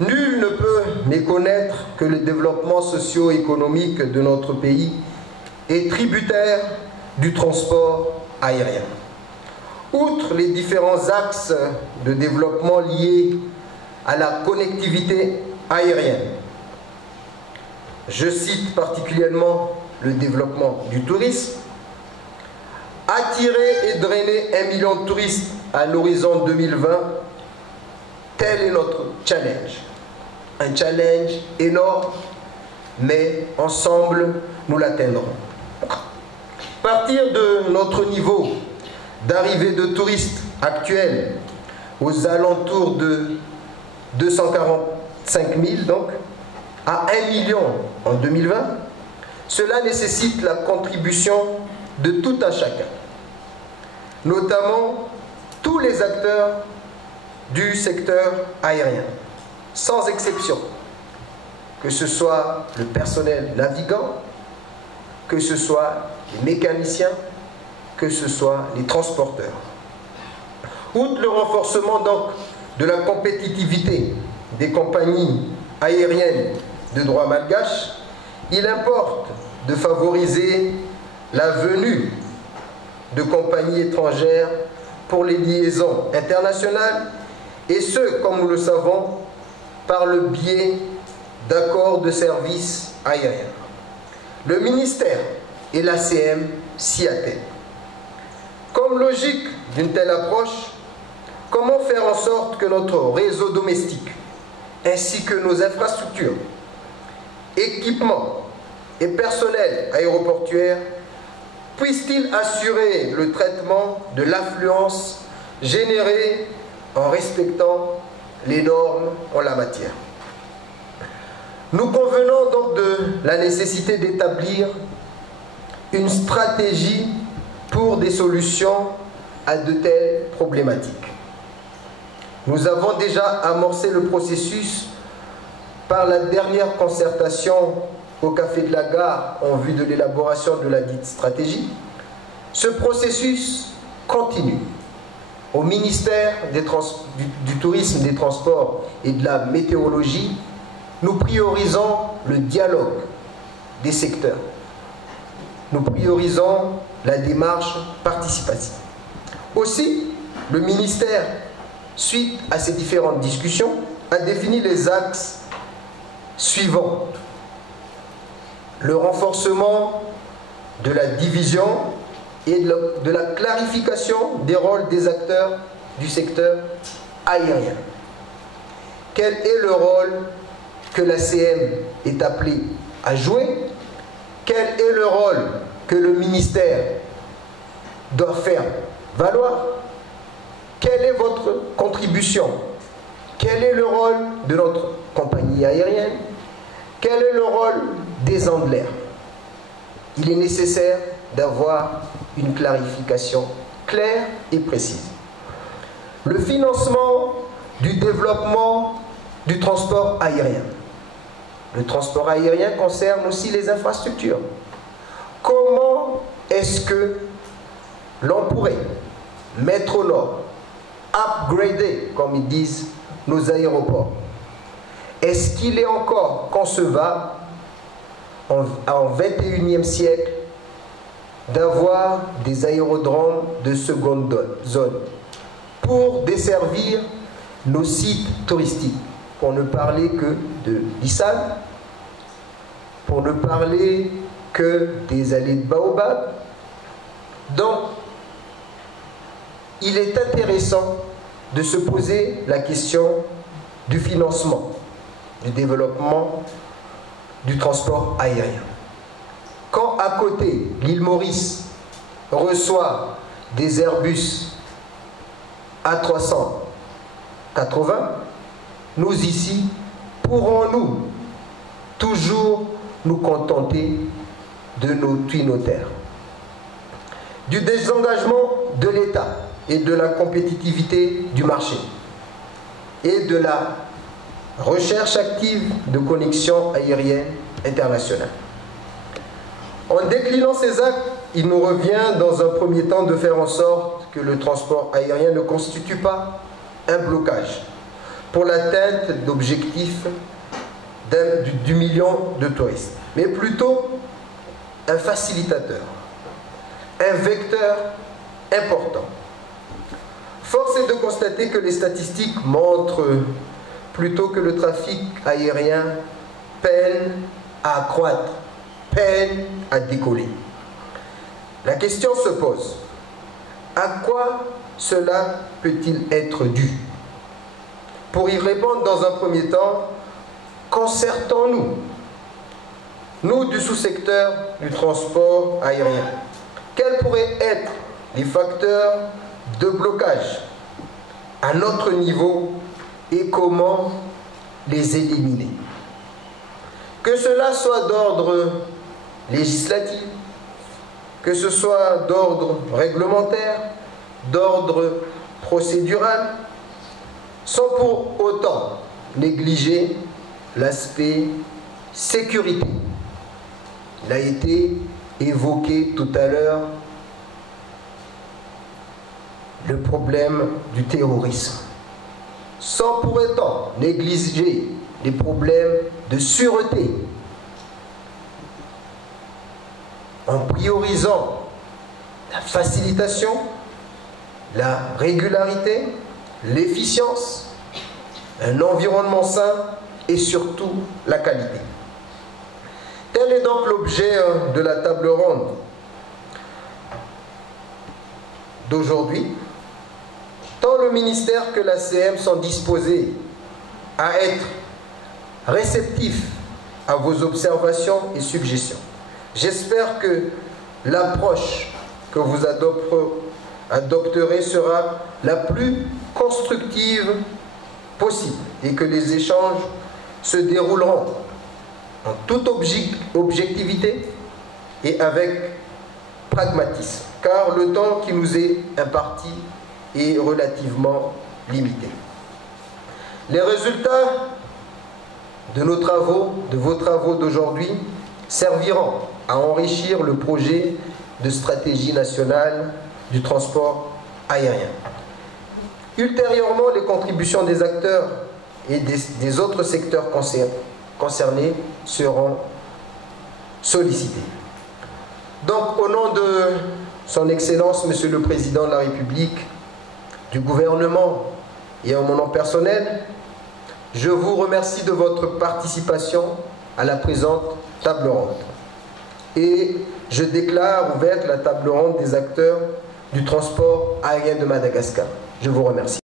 Nul ne peut méconnaître que le développement socio-économique de notre pays est tributaire du transport aérien. Outre les différents axes de développement liés à la connectivité aérienne, je cite particulièrement le développement du tourisme. Attirer et drainer 1 million de touristes à l'horizon 2020, tel est notre challenge. Un challenge énorme, mais ensemble, nous l'atteindrons. Partir de notre niveau d'arrivée de touristes actuels aux alentours de 245 000, donc, à 1 million en 2020, cela nécessite la contribution de tout un chacun, notamment tous les acteurs du secteur aérien, sans exception, que ce soit le personnel navigant, que ce soit les mécaniciens, que ce soit les transporteurs. Outre le renforcement donc de la compétitivité des compagnies aériennes de droit malgache, il importe de favoriser la venue de compagnies étrangères pour les liaisons internationales, et ce, comme nous le savons, par le biais d'accords de services aériens. Le ministère et l'ACM s'y attellent. Comme logique d'une telle approche, comment faire en sorte que notre réseau domestique, ainsi que nos infrastructures, équipements et personnel aéroportuaire puissent-ils assurer le traitement de l'affluence générée en respectant les normes en la matière? Nous convenons donc de la nécessité d'établir une stratégie pour des solutions à de telles problématiques. Nous avons déjà amorcé le processus par la dernière concertation au Café de la Gare en vue de l'élaboration de la dite stratégie. Ce processus continue. Au ministère du Tourisme, des Transports et de la Météorologie, nous priorisons le dialogue des secteurs. Nous priorisons la démarche participative. Aussi, le ministère, suite à ces différentes discussions, a défini les axes suivants. Le renforcement de la division et de la clarification des rôles des acteurs du secteur aérien. Quel est le rôle que l'ACM est appelé à jouer? Quel est le rôle que le ministère doit faire valoir? Quelle est votre contribution? Quel est le rôle de notre compagnie aérienne? Quel est le rôle des handlers? Il est nécessaire d'avoir une clarification claire et précise. Le financement du développement du transport aérien. Le transport aérien concerne aussi les infrastructures. Comment est-ce que l'on pourrait mettre au nord, upgrader, comme ils disent, nos aéroports? Est-ce qu'il est encore concevable en 21e siècle d'avoir des aérodromes de seconde zone pour desservir nos sites touristiques, pour ne parler que de l'Issal, pour ne parler que des allées de Baobab? Donc, il est intéressant de se poser la question du financement, du développement du transport aérien. Quand à côté, l'île Maurice reçoit des Airbus A380, nous ici, pourrons-nous toujours nous contenter de nos twinotaires? Du désengagement de l'État et de la compétitivité du marché et de la recherche active de connexions aériennes internationales. En déclinant ces actes, il nous revient dans un premier temps de faire en sorte que le transport aérien ne constitue pas un blocage, pour l'atteinte d'objectifs du million de touristes, mais plutôt un facilitateur, un vecteur important. Force est de constater que les statistiques montrent plutôt que le trafic aérien peine à accroître, peine à décoller. La question se pose, à quoi cela peut-il être dû? Pour y répondre dans un premier temps, concertons-nous, nous du sous-secteur du transport aérien. Quels pourraient être les facteurs de blocage à notre niveau et comment les éliminer? Que cela soit d'ordre législatif, que ce soit d'ordre réglementaire, d'ordre procédural, sans pour autant négliger l'aspect sécurité. Il a été évoqué tout à l'heure le problème du terrorisme, sans pour autant négliger les problèmes de sûreté, en priorisant la facilitation, la régularité, l'efficience, un environnement sain et surtout la qualité. Tel est donc l'objet de la table ronde d'aujourd'hui. Tant le ministère que la CM sont disposés à être réceptifs à vos observations et suggestions. J'espère que l'approche que vous adopterez sera la plus constructive possible et que les échanges se dérouleront en toute objectivité et avec pragmatisme, car le temps qui nous est imparti est relativement limité. Les résultats de nos travaux, de vos travaux d'aujourd'hui, serviront à enrichir le projet de stratégie nationale du transport aérien. Ultérieurement, les contributions des acteurs et des autres secteurs concernés seront sollicitées. Donc, au nom de Son Excellence, Monsieur le Président de la République, du gouvernement et en mon nom personnel, je vous remercie de votre participation à la présente table ronde. Et je déclare ouverte la table ronde des acteurs du transport aérien de Madagascar. Je vous remercie.